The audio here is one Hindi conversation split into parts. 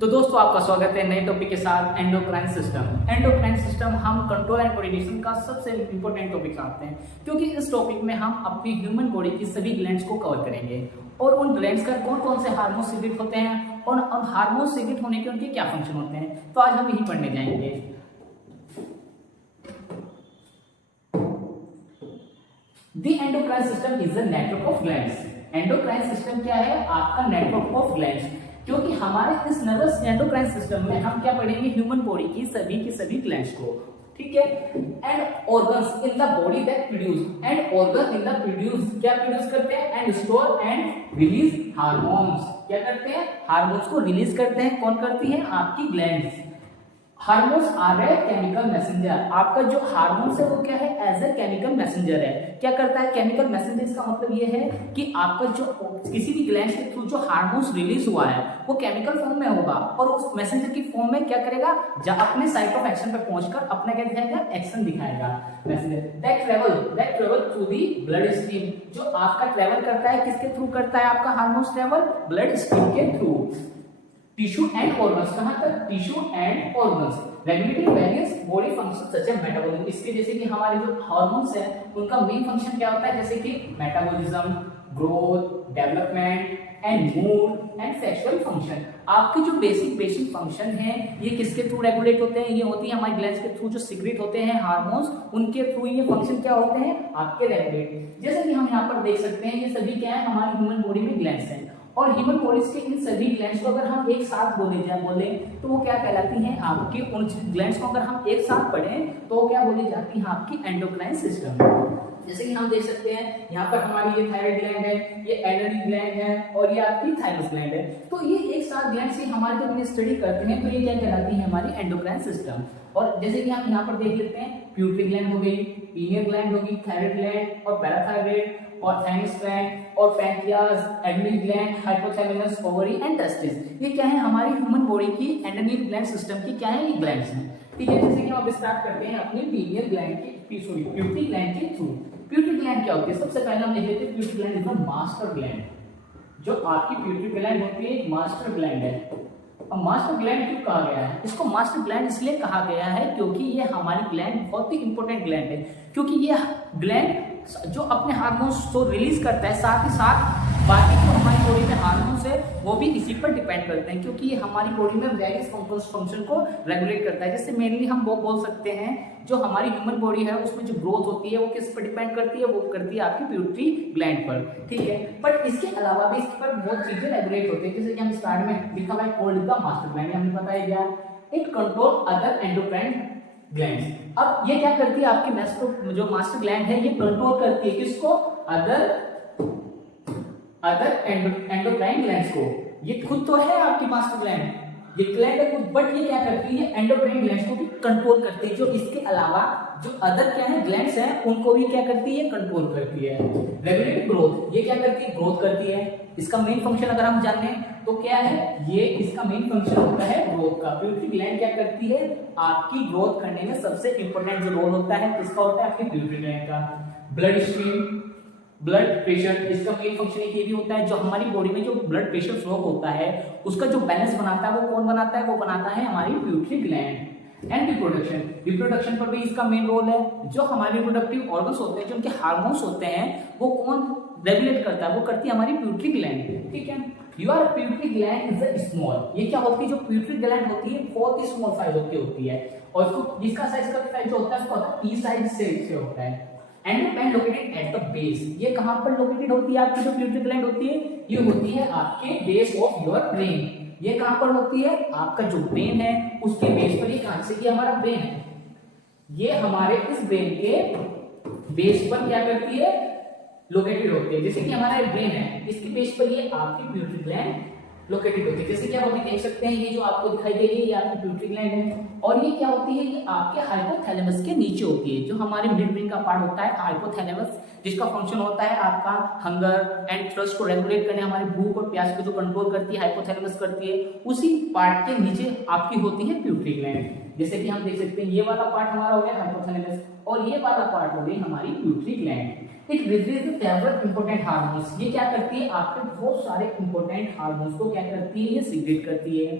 तो दोस्तों आपका स्वागत है नए टॉपिक के साथ एंडोक्राइन सिस्टम। एंडोक्राइन सिस्टम हम कंट्रोल एंड कोऑर्डिनेशन का सबसे इंपॉर्टेंट टॉपिक मानते हैं, क्योंकि इस टॉपिक में हम अपनी ह्यूमन बॉडी की सभी ग्लैंड्स को कवर करेंगे और उन ग्लैंड्स का कौन कौन से हार्मोन सीक्रेट होते हैं और उन हार्मोन सीक्रेट होने के उनके क्या फंक्शन होते हैं। तो आज हम यही पढ़ने जाएंगे। The endocrine system is a network of glands. Endocrine system क्या है? आपका नेटवर्क ऑफ ग्लैंड्स, क्योंकि हमारे इस नर्वस एंडोक्राइन सिस्टम में हम क्या पढ़ेंगे? ह्यूमन बॉडी की सभी ग्लैंड्स को, ठीक है। And organs in the body that produce, and organ in the produce, क्या प्रोड्यूस करते हैं? And store and release hormones. क्या करते हैं? हार्मोन्स को रिलीज करते हैं। कौन करती है? आपकी glands. Hormones are a chemical messenger. आपका जो हार्मोन्स है वो क्या है? एज ए केमिकल मैसेंजर है। क्या करता है? Chemical messenger. इसका मतलब ये है कि आपका जो किसी भी ग्लैंड के थ्रू जो हार्मोन्स रिलीज हुआ है वो केमिकल फॉर्म में होगा और उस मैसेंजर की फॉर्म में क्या करेगा? अपने साइट ऑफ एक्शन पे पहुंचकर अपना क्या दिखाएगा? एक्शन दिखाएगा messenger. That travel through the blood stream. जो आपका ट्रेवल करता है किसके थ्रू करता है? आपका हार्मोन्स ट्रेवल ब्लड स्ट्रीम के थ्रू। टिश्यू एंड ऑर्गन्स, कहां तक? Tissue and organs. Regulating various body function such as metabolism. इसके जैसे कि हमारे जो हार्मोन्स हैं उनका मेन फंक्शन क्या होता है? जैसे कि metabolism, growth, development and mood and sexual function. आपके जो बेसिक फंक्शन है ये किसके थ्रू रेगुलेट होते हैं? ये होती है हमारी ग्लैंड्स के थ्रू जो सीक्रेट होते हैं हार्मोन्स, उनके थ्रू ये फंक्शन क्या होते हैं? आपके रेगुलेट। जैसे कि हम यहाँ पर देख सकते हैं ये सभी क्या है? हमारी ह्यूमन बॉडी में ग्लैंड्स हैं और ह्यूमन बॉडीज के इन सभी ग्लैंड्स को अगर हम एक साथ बोले तो वो क्या कहलाती हैं? आपकी उन ग्लैंड्स को अगर हम एक साथ पढ़ें तो क्या बोली जाती है? आपकी एंडोक्राइन सिस्टम। जैसे कि हम देख सकते हैं यहाँ पर हमारी ये थायराइड ग्लैंड है, ये एड्रेनल ग्लैंड है और ये आपकी थाइमस ग्लैंड है। तो ये एक साथ ग्लैंड से हमारे जब स्टडी करते हैं तो ये क्या कहलाती है? हमारी एंडोक्राइन सिस्टम। और जैसे कि हम यहाँ पर देख लेते हैं प्यूटरी ग्लैंड हो गई, पीनियल ग्लैंड होगी, थायराइड ग्लैंड और पैराथायराइड और थाइमस ग्लैंड और pancreas, adrenal gland, hypothalamus, ovary and testis. ये क्या है? हमारी ह्यूमन बॉडी की एंडोक्राइन ग्लैंड सिस्टम की क्या है? ये ग्लैंड्स हैं, ठीक है। जैसे कि हम अब स्टार्ट करते हैं अपनी पीनियल ग्लैंड की प्यूटरी ग्लैंड के थ्रू। प्यूटरी ग्लैंड क्या होती है? सबसे पहले हम देख लेते हैं प्यूटरी gland is the master gland. जो आपकी प्यूटरी ग्लैंड होती है एक मास्टर ग्लैंड है। अब मास्टर ग्लैंड क्यों कहा गया है? इसको मास्टर ग्लैंड इसलिए कहा गया है क्योंकि ये हमारी ग्लैंड बहुत ही इंपॉर्टेंट ग्लैंड है, क्योंकि ये ग्लैंड जो अपने हार्मोन्स को रिलीज करता है साथ ही साथ बाकी जो हमारी बॉडी में हार्मोन्स है वो भी इसी पर डिपेंड करते हैं, क्योंकि ये हमारी बॉडी में वेरियस फंक्शन को रेगुलेट करता है। जैसे मेनली हम वो बोल सकते हैं जो हमारी ह्यूमन बॉडी है उसमें जो ग्रोथ होती है वो किस पर डिपेंड करती है? वो करती है आपकी प्यूटरी ग्लैंड पर, ठीक है। बट इसके अलावा भी इस पर बहुत चीजें रेगुलेट होती है। जैसे कि हम स्टार्ट में लिखा हुआ है कॉल्ड द मास्टर ग्लैंड, हमने बताया गया it control other endocrine glands. अब ये क्या करती है? आपकी जो मास्टर ग्लैंड है ये कंट्रोल करती है किसको? अदर एंडोक्राइन ग्लैंड्स को। ये खुद तो है आपकी मास्टर ग्लैंड, ये ग्लैंड है खुद, बट ये क्या करती है? एंडोक्राइन ग्लैंड्स को भी कंट्रोल करती है। जो इसके अलावा जो अदर क्या है ग्लैंड्स हैं उनको भी क्या करती है? कंट्रोल करती है। रेगुलेट ग्रोथ, ये क्या करती है? ग्रोथ करती है। इसका मेन फंक्शन अगर हम जाने तो क्या है? ये इसका मेन फंक्शन होता है ग्रोथ का। प्यूटरी ग्लैंड क्या करती है? आपकी ग्रोथ करने में सबसे इंपॉर्टेंट जो रोल होता है इसका होता है आपकी प्यूटरी ग्लैंड का। ब्लड स्ट्रीम, ब्लड प्रेशर, इसका मेन फंक्शन ये भी होता है जो हमारी बॉडी में जो ब्लड प्रेशर फ्लो होता है उसका जो बैलेंस बनाता है वो कौन बनाता है? वो बनाता है हमारी प्यूटरी ग्लैंड। एंड रिप्रोडक्शन पर भी इसका मेन रोल है। जो हमारे रिप्रोडक्टिव ऑर्गन्स होते हैं जो उनके हार्मोन्स होते हैं वो कौन रेगुलेट करता है? वो करती है हमारी प्यूटरी ग्लैंड, ठीक है। Your प्यूटरी gland is a small. ये क्या होती है? जो प्यूटरी ग्लैंड होती है बहुत ही स्मॉल साइज की होती है और इसको जिसका साइज का साइज जो होता है उसका होता है पी साइज से होता है। Endocrine located at the base. ये कहां पर लोकेटेड होती है? आपकी जो प्यूटरी ग्लैंड होती है ये होती है आपके बेस ऑफ योर ब्रेन। ये कहां पर होती है? आपका जो ब्रेन है उसके बेस पर। ये कहां से? ये हमारा ब्रेन है, ये हमारे इस ब्रेन के बेस पर क्या करती है? लोकेटेड होती है। जैसे कि हमारा ब्रेन है इसके बेस पर ये आपकी प्यूटरी ग्लैंड लोकेटेड होती है। जैसे कि आप अभी देख सकते हैं ये जो आपको दिखाई दे रही है ये आपकी प्यूटरी ग्लैंड है और ये क्या होती है? ये आपके हाइपोथैलेमस के नीचे होती है। जो हमारे मिड ब्रेन का पार्ट होता है हाइपोथैलेमस, जिसका फंक्शन होता है आपका हंगर एंड थ्रस्ट को रेगुलेट करने, हमारी भूख और प्यास को जो कंट्रोल करती है हाइपोथैलेमस करती है, उसी पार्ट के नीचे आपकी होती है प्यूटरी ग्लैंड। जैसे कि हम देख सकते हैं ये वाला पार्ट हमारा हो गया हाइपोथैलेमस और ये वाला पार्ट हो गई हमारी प्यूटरी gland. It releases several important hormones. ये क्या करती है? आपके बहुत सारे इंपॉर्टेंट हार्मोन्स को क्या करती है? ये सीक्रेट करती है।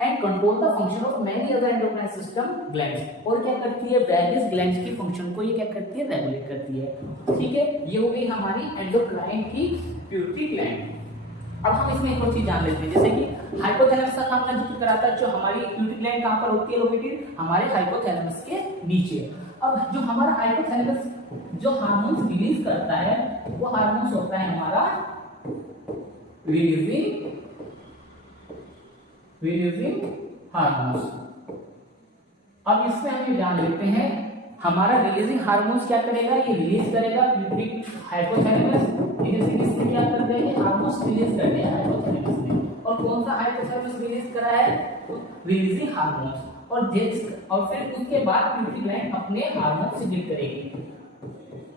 And control the function of many other endocrine system glands. और क्या करती है, वेरियस ग्लैंड्स की फंक्शन को ये क्या करती है, रेगुलेट करती है। ठीक है, ये हो गई हमारी एंडोक्राइन की पिट्यूटरी ग्लैंड। अब हम इसमें एक और चीज जान लेते हैं, जैसे कि हाइपोथैलेमस का हमने जिक्र करा था, जो हमारी पिट्यूटरी ग्लैंड कहां पर होती है लोकेटेड, हमारे हाइपोथैलेमस के नीचे। अब जो हमारा हाइपोथैलेमस जो हार्मोन्स रिलीज करता है वो हार्मोन्स होता है हमारा रिलीजिंग हार्मोन्स। अब इसमें हम ये जान लेते हैं हमारा रिलीजिंग हार्मोन्स क्या करेगा, ये रिलीज करेगा हाइपोथैलेमस, धीरे से किसने क्या कर दिया, ये हार्मोन्स रिलीज कर दिया हाइपोथैलेमस ने। और कौन सा हाइपोथैलेमस रिलीज करा है, रिलीजिंग हार्मोन्स। और फिर उसके बाद पिट्यूटरी ग्लैंड अपने हार्मोन सिक्रीट करेगी।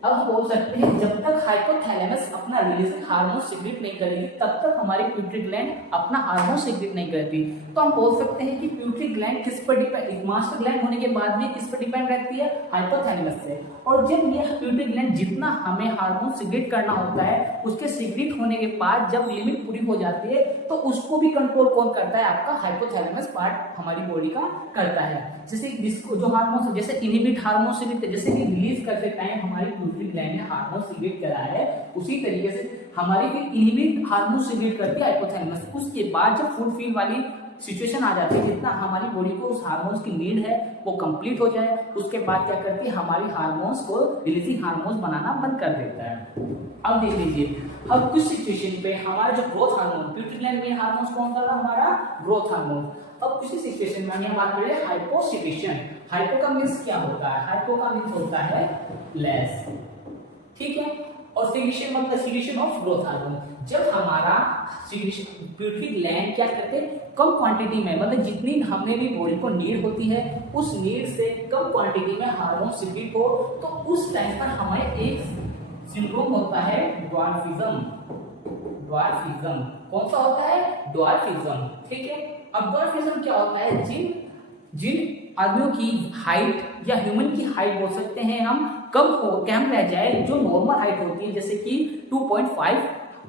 अब हम बोल सकते हैं जब तक हाइपोथैलेमस अपना रिलीजिंग हार्मोन सिक्रीट नहीं करेगी तब तक हमारी पिट्यूटरी ग्लैंड अपना हार्मोन सिक्रीट नहीं करती। तो हम बोल सकते हैं कि पिट्यूटरी ग्लैंड किस पर डिपेंड, मास्टर ग्लैंड होने के बाद भी किस पर डिपेंड रहती है, हाइपोथैलेमस से। और जब ये पिट्यूटरी ग्लैंड जितना हमें हार्मोन सिक्रीट करना होता है उसके सिक्रीट होने के बाद जब लिमिट पूरी हो जाती है तो उसको भी कंट्रोल कौन करता है, आपका हाइपोथैलेमस पार्ट हमारी बॉडी का करता है। जैसे जिसको जो हार्मोन जैसे इनहिबिट हार्मोन सिक्रीट, जैसे कि रिलीज करते टाइम हमारी पिट्यूटरी ग्लैंड ने हार्मोन सिक्रीट करा है, उसी तरीके से हमारी भी इनहिबिट हार्मोन सिक्रीट करती है हाइपोथैलेमस। उसके बाद जब फुलफिल वाली सिचुएशन आ जाती है, जितना हमारी बॉडी को उस हार्मोन्स की नीड है वो कंप्लीट हो जाए, उसके बाद क्या करती है हमारी हार्मोन्स को रिलीजिंग हार्मोन्स बनाना बंद कर देता है। अब देख लीजिए, अब कुछ सिचुएशन पे हमारा जो ग्रोथ हार्मोन, पिट्यूटरी ग्लैंड में हार्मोन्स कौन सा था, हमारा ग्रोथ हार्मोन। अब किसी सिचुएशन में हम बात करें हाइपोसिक्रीशन। हाइपो का मींस क्या होता है, हाइपो का मींस होता है लेस, ठीक है। और सिक्रीशन मतलब सिक्रीशन ऑफ ग्रोथ हार्मोन। जब हमारा पिट्यूटरी ग्लैंड क्या करते हैं, कम क्वांटिटी में, मतलब जितनी हमें भी बॉडी को नीड होती है उस नीड से कम क्वांटिटी में हार्मोन सिक्रीट हो, तो उस टाइम पर हमें एक सिंड्रोम होता है ड्वार्फिज्म। ड्वार्फिज्म कौन सा होता है, ड्वार्फिज्म, ठीक है। अब ड्वार्फिज्म क्या होता है, जिन आदमियों की हाइट या ह्यूमन की हाइट बोल सकते हैं हम कम रह जाए जो नॉर्मल हाइट होती है, जैसे कि 2.5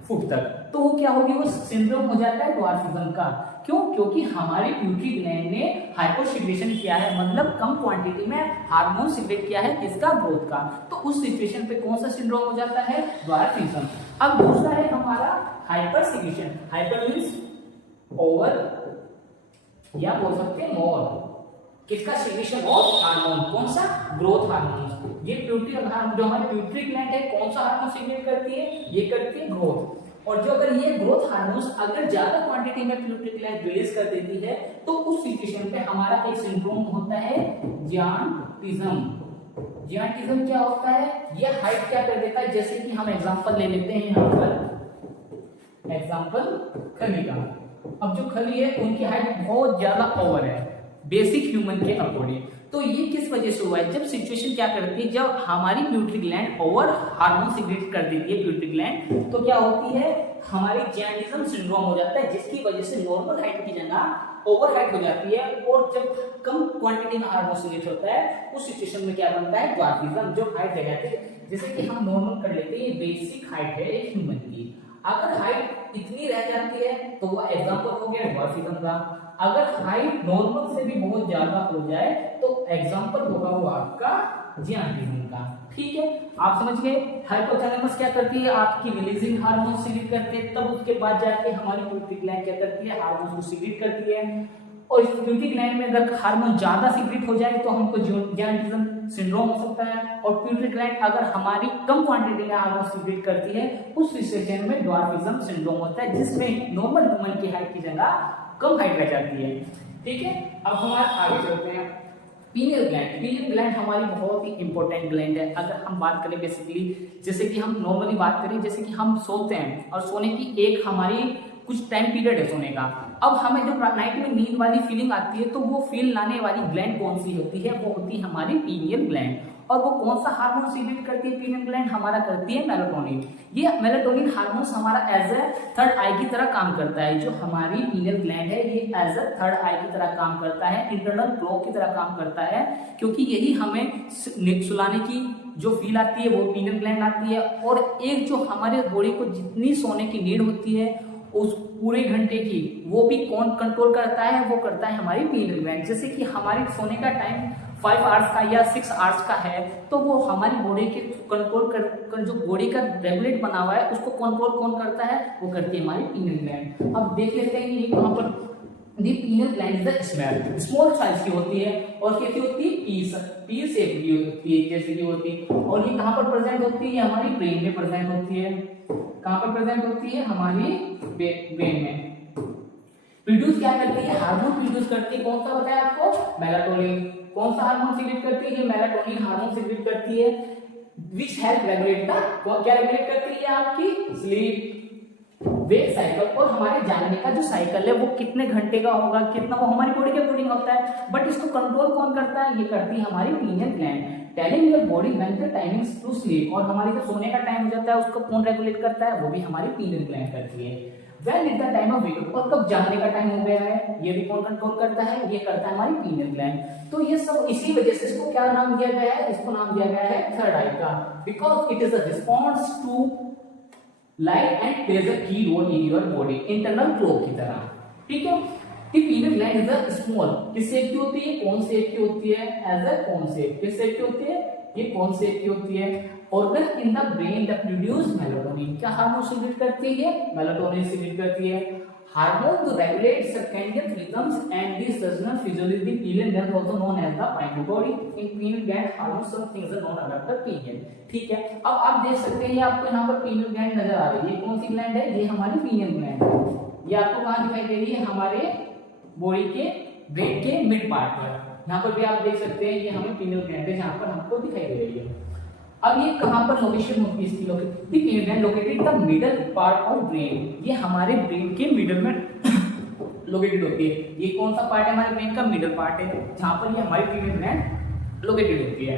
फुट तक, तो वो क्या होगी, वो सिंड्रोम हो जाता है ड्वार्फिज्म का। क्यों, क्योंकि हमारी पिट्यूटरी ग्लैंड ने हाइपोसिक्रीशन किया है, मतलब कम क्वांटिटी में हार्मोन सिक्रेट किया है किसका, ग्रोथ का। तो उस सिचुएशन पे कौन सा सिंड्रोम हो जाता है, ड्वार्फिज्म। अब दूसरा है हमारा hyper secretion. Hyper means over या बोल सकते हैं मोर, किसका सिक्रीशन ऑफ हार्मोन, कौन सा, ग्रोथ हार्मोन। ये पिट्यूटरी जो हमारी पिट्यूटरी ग्लैंड है कौन सा हार्मोन सिक्रेट करती है, ये करती है ग्रोथ। और जो अगर ये ग्रोथ हार्मोन्स अगर ज्यादा क्वांटिटी में पिट्यूटरी ग्लैंड रिलीज कर देती है तो उस सिचुएशन पे हमारा एक सिंड्रोम होता है जियांटिज्म। जियांटिज्म क्या होता है, ये हाइट क्या कर देता है, जैसे कि हम एग्जांपल ले लेते हैं यहाँ पर, एग्जांपल खली का। अब जो खली है उनकी हाइट बहुत ज्यादा ओवर है बेसिक ह्यूमन के अकॉर्डिंग। तो ये किस वजह से हुआ है, जब सिचुएशन क्या करती है, जब हमारी pituitary gland over hormone secrete कर देती है पिट्यूटरी ग्लैंड, तो क्या होती है, हमारी जियांटिज्म सिंड्रोम हो जाता है, जिसकी वजह से नॉर्मल हाइट की जगह ओवर हाइट हो जाती है। और जब कम क्वांटिटी में हार्मोन सिक्रेट होता है उस सिचुएशन में क्या बनता है, ड्वार्फिज्म। जो हाइट लगाते हैं, जैसे कि हम नॉर्मल कर लेते हैं, ये बेसिक हाइट है एक ह्यूमन की, अगर हाइट इतनी रह जाती है तो वो एग्जांपल हो गया ड्वार्फिज्म का। अगर हाइट नॉर्मल से भी बहुत ज्यादा हो जाए तो एग्जांपल होगा वो आपका जियांटिज्म का, ठीक है। आप समझ गए, हाइपोथैलेमस क्या करती है, आपकी रिलीजिंग हार्मोन सिक्रीट करती है, तब उसके बाद जाके हमारी पिट्यूटरी ग्लैंड क्या करती है, हार्मोन को सिक्रीट करती है। और इस पिट्यूटरी ग्लैंड में अगर हार्मोन ज्यादा सिक्रीट हो जाए तो हमको जियांटिज्म सिंड्रोम हो सकता है। और पिट्यूटरी ग्लैंड अगर हमारी कम क्वांटिटी में हार्मोन सिक्रीट करती है उस सिचुएशन में ड्वार्फिज्म सिंड्रोम होता है, जिसमें नॉर्मल ह्यूमन की हाइट की जगह कम हाइट रह जाती है, ठीक है। अब हम आगे चलते हैं, पीनियल ग्लैंड। पीनियल ग्लैंड हमारी बहुत ही इंपॉर्टेंट ग्लैंड है। अगर हम बात करें बेसिकली, जैसे कि हम नॉर्मली बात करें, जैसे कि हम सोते हैं और सोने की एक हमारी कुछ टाइम पीरियड है सोने का। अब हमें जो नाइट में नींद वाली फीलिंग आती है तो वो फील लाने वाली ग्लैंड कौन सी होती है, वो होती है हमारी पीनियल ग्लैंड। और वो कौन सा हार्मोन सिक्रीट करती है पीनियल ग्लैंड, हमारा करती है मेलाटोनिन। ये मेलाटोनिन हार्मोन हमारा एज ए थर्ड आई की तरह काम करता है। जो हमारी पीनियल ग्लैंड है ये एज ए थर्ड आई की तरह काम करता है, इंटरनल क्लॉक की तरह काम करता है, क्योंकि यही हमें सुलाने की जो फील आती है वो पीनियल ग्लैंड आती है। और एक जो हमारे बॉडी को जितनी सोने की नीड होती है पूरे घंटे की वो भी कौन कंट्रोल करता है, वो करता है हमारी पीनियल ग्लैंड। जैसे कि हमारे सोने का टाइम 5 आवर्स का या 6 आवर्स का है, तो वो हमारी बॉडी के कंट्रोल कर जो बॉडी का रेगुलेट बना हुआ है उसको कंट्रोल कौन करता है, वो करती है हमारी पीनियल ग्लैंड। अब देख लेते हैं ये कहां पर, the pineal gland is the small size की होती है और कैसी होती है, पी शेप की होती है जैसे की होती है। और ये कहां पर प्रेजेंट होती है, हमारी ब्रेन में प्रेजेंट होती है। कहां पर प्रेजेंट होती है, हमारी ब्रेन में। प्रोड्यूस क्या करती है, हार्मोन प्रोड्यूस करती है। कौन सा बताया आपको, मेलाटोनिन। कौन सा हार्मोन सीक्रेट करती है, मेलाटोनिन हार्मोन सीक्रेट करती है, विच हेल्प रेगुलेट द, क्या रेगुलेट करती है आपकी स्लीप वेक साइकिल। और हमारे जानने का जो साइकिल है वो कितने घंटे का होगा, कितना, वो हमारी बॉडी के अकॉर्डिंग होता है, बट इसको कंट्रोल कौन करता है, ये करती है हमारी pineal gland. Telling your body when the timings to sleep. और हमारी जो सोने का टाइम हो जाता है उसको कौन रेगुलेट करता है, वो भी हमारी पीनियल ग्लैंड करती है। When is the time of wake, और कब जागने का टाइम हो गया है, ये भी कौन कंट्रोल करता है, ये करता है हमारी पीनियल ग्लैंड। तो ये सब इसी वजह से इसको क्या नाम दिया गया है, इसको नाम दिया गया है थर्ड आई का, because it is a response to light and plays a key role in your body, internal clock की तरह। ठीक है, the pineal gland is a small, किस शेप की होती है, कौन शेप की होती है, एज अ कौन शेप, किस शेप की होती है, ये कौन शेप की होती है। Organ in the brain that produce melatonin, क्या हार्मोन सीक्रेट करती है, मेलाटोनिन सीक्रेट करती है। Hormone to regulate circadian rhythms and the seasonal physiology, the pinial gland also known as the pineal body. In pineal gland hormones some things are known about the pineal. ठीक है, अब आप देख सकते हैं ये आपको यहाँ पर pineal gland नजर आ रही है, कौन सी ग्लैंड है, ये हमारी pineal gland है। ये आपको कहाँ दिखाई दे रही है, हमारे बॉडी के ब्रेन के मिड पार्ट पर। यहाँ पर भी आप देख सकते हैं ये हमें pineal gland है जहाँ पर हमको दिखाई दे रही है। अब ये कहां पर लोकेशन होती है इसकी, the pineal gland located the middle part of brain, ये हमारे ब्रेन के मिडल में लोकेटेड होती है। ये कौन सा पार्ट है हमारे ब्रेन का, मिडल पार्ट है, जहां पर ये हमारी पीनियल ग्लैंड लोकेटेड होती है।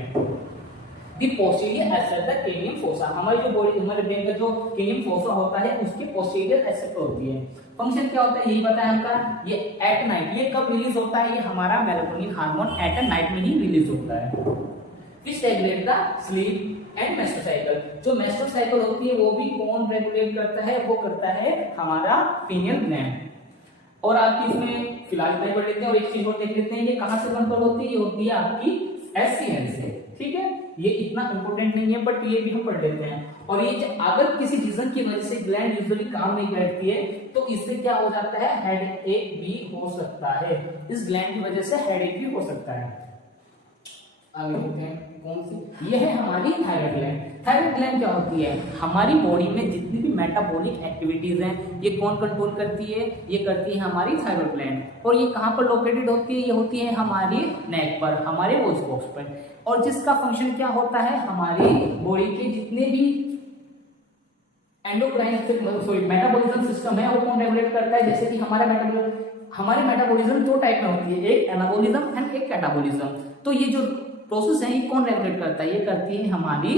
The posterior asset the cranium fossa, हमारी जो बॉडी, हमारे ब्रेन का जो क्रेनियम फोसा होता है उसके पोस्टीरियर एसेट होती है। फंक्शन क्या होता है यही बताया हमका, ये एट नाइट, ये कब रिलीज होता है, ये हमारा मेलाटोनिन हार्मोन एट नाइट में ही रिलीज होता है। Which regulate the sleep and menstrual cycle, जो menstrual cycle होती है वो भी कौन रेगुलेट करता है, वो करता है हमारा pineal gland। और आपकी इसमें फिलहाल इतना ही पढ़ लेते हैं और एक चीज और देख लेते हैं, ये कहां से कंट्रोल होती है, ये होती है आपकी SCN से। ठीक है, ये इतना इंपॉर्टेंट नहीं है बट ये भी हम पढ़ लेते हैं। और ये अगर किसी रीजन की वजह से ग्लैंड यूजुअली काम नहीं करती है तो इससे क्या हो जाता है, हेड एक भी हो सकता है, इस ग्लैंड की वजह से हेड एक भी हो सकता है। आगे देखते हैं कौन सी, ये है हमारी थायराइड ग्लैंड। थायराइड ग्लैंड क्या होती है, हमारी बॉडी में जितनी भी मेटाबॉलिक एक्टिविटीज हैं ये कौन कंट्रोल करती है, ये करती है हमारी थायराइड ग्लैंड। और ये कहां पर लोकेटेड होती है, ये होती है हमारी नेक पर, हमारे वॉइस बॉक्स पर। और जिसका फंक्शन क्या होता है, हमारी बॉडी के जितने भी एंडोक्राइन मेटाबॉलिज्म सिस्टम है वो कौन रेगुलेट करता है। जैसे कि हमारे मेटाबॉलिज्म दो टाइप में होती है, एक एनाबॉलिज्म एंड एक कैटाबॉलिज्म। तो ये जो प्रोसेस है ये कौन रेगुलेट करता है, ये करती है हमारी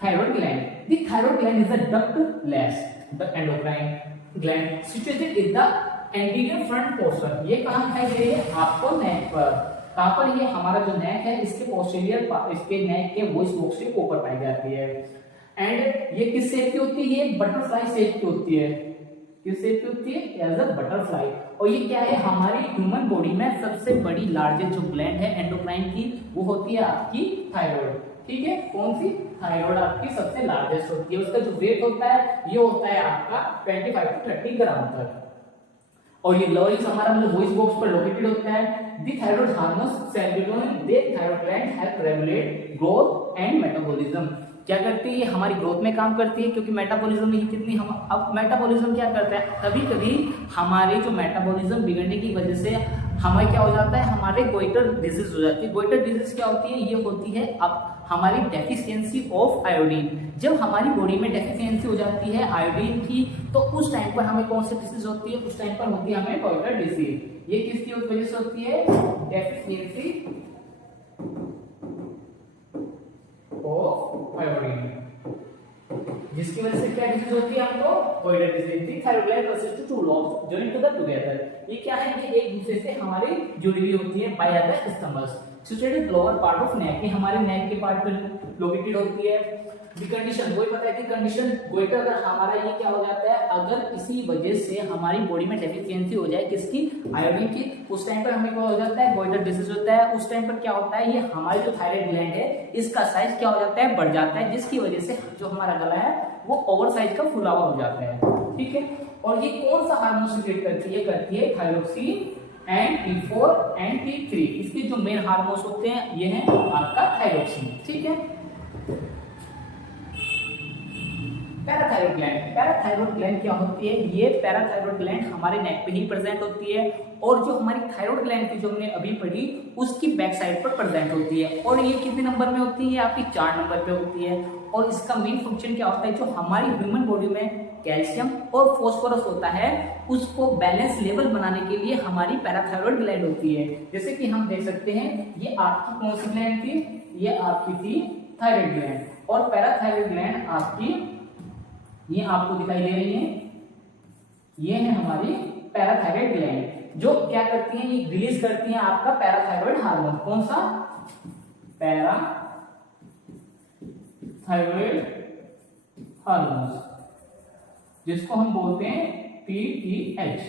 thyroid gland. The thyroid gland is a ductless the endocrine gland situated in the anterior front portion. ये कहां दिखाई दे रही है आपको, नेक पर। कहां पर, ये हमारा जो नेक है इसके पोस्टीरियर, इसके नेक के वॉइस बॉक्स के ऊपर पाई जाती है। एंड ये किस शेप की होती है, ये बटरफ्लाई शेप की होती है। किस शेप की होती है, एज अ बटरफ्लाई। और ये क्या है, हमारी ह्यूमन बॉडी में सबसे बड़ी लार्जेस्ट जो ग्लैंड है एंडोक्राइन की वो होती है आपकी थायराइड। ठीक है, कौन सी, थायराइड आपकी सबसे लार्जेस्ट होती है। उसका जो वेट होता है ये होता है आपका 25 to 30 ग्राम तक। और ये लोअर हमारा मतलब वॉइस बॉक्स पर लोकेटेड होता है। The thyroid hormones serotonin they thyroid gland help regulate growth and metabolism. क्या करती है, हमारी ग्रोथ में काम करती है, क्योंकि मेटाबॉलिज्म ही कितनी हम, अब मेटाबॉलिज्म क्या करता है, कभी कभी हमारे जो मेटाबॉलिज्म बिगड़ने की वजह से हमें क्या हो जाता है, हमारे गोइटर डिजीज हो जाती है। गोइटर डिजीज क्या होती है, ये होती है अब हमारी डेफिशिएंसी ऑफ आयोडीन। जब हमारी बॉडी में डेफिशिएंसी हो जाती है आयोडीन की तो उस टाइम पर हमें कौन सी डिजीज होती है, उस टाइम पर होती है हमें गोइटर डिजीज। ये किसकी वजह से होती है, डेफिशिएंसी ऑफ आयोडीन, जिसकी वजह से क्या डिजीज होती है हमको, goitre disease. Thyroid gland consist two lobes joint to the together. ये क्या है, ये एक दूसरे से हमारी जुड़ी हुई होती है by the stomach. Situated lower part of neck, ये हमारे नेक के पार्ट पर लोकेटेड होती है। दी कंडीशन, वही पता है कि कंडीशन गोइटर अगर हमारा ये क्या हो जाता है, अगर किसी वजह से हमारी बॉडी में डेफिशिएंसी हो जाए किसकी, आयोडीन की, उस टाइम पर हमें क्या हो जाता है, गोइटर डिसीज होता है। उस टाइम पर क्या होता है, ये हमारी जो थायराइड ग्लैंड है इसका साइज क्या हो जाता है, बढ़ जाता है, जिसकी वजह से जो हमारा गला है वो ओवर साइज का फुला हुआ हो जाता है। ठीक है, और ये कौन सा हार्मोन सीक्रेट करती है, करती है thyroxine and T4 and T3। इसके जो मेन हार्मोन्स होते हैं ये है आपका थायरोक्सिन। ठीक है, पैराथायरॉइड ग्लैंड, पैराथायरॉइड ग्लैंड क्या होती है, ये पैराथायरॉइड ग्लैंड हमारे नेक पे ही प्रेजेंट होती है, और जो हमारी थायराइड ग्लैंड की जो हमने अभी पढ़ी उसकी बैक साइड पर प्रेजेंट होती है, और ये कितने नंबर में होती है, आपकी 4 नंबर पे होती है। और इसका मेन फंक्शन क्या होता है, जो हमारी ह्यूमन बॉडी में कैल्शियम और फास्फोरस होता है उसको बैलेंस लेवल बनाने के लिए हमारी पैराथायरॉइड ग्लैंड होती है। जैसे कि हम देख सकते हैं ये आपकी कौन सी ग्लैंड थी, ये आपकी थी थायराइड ग्लैंड, और पैराथायरॉइड ग्लैंड आपकी ये आपको दिखाई दे रही है, ये है हमारी पैराथायरॉइड ग्लैंड, जो क्या करती है, ये रिलीज करती है आपका पैराथायरॉइड हार्मोन। कौन सा, पैराथायरॉइड हार्मोन, जिसको हम बोलते हैं PTH,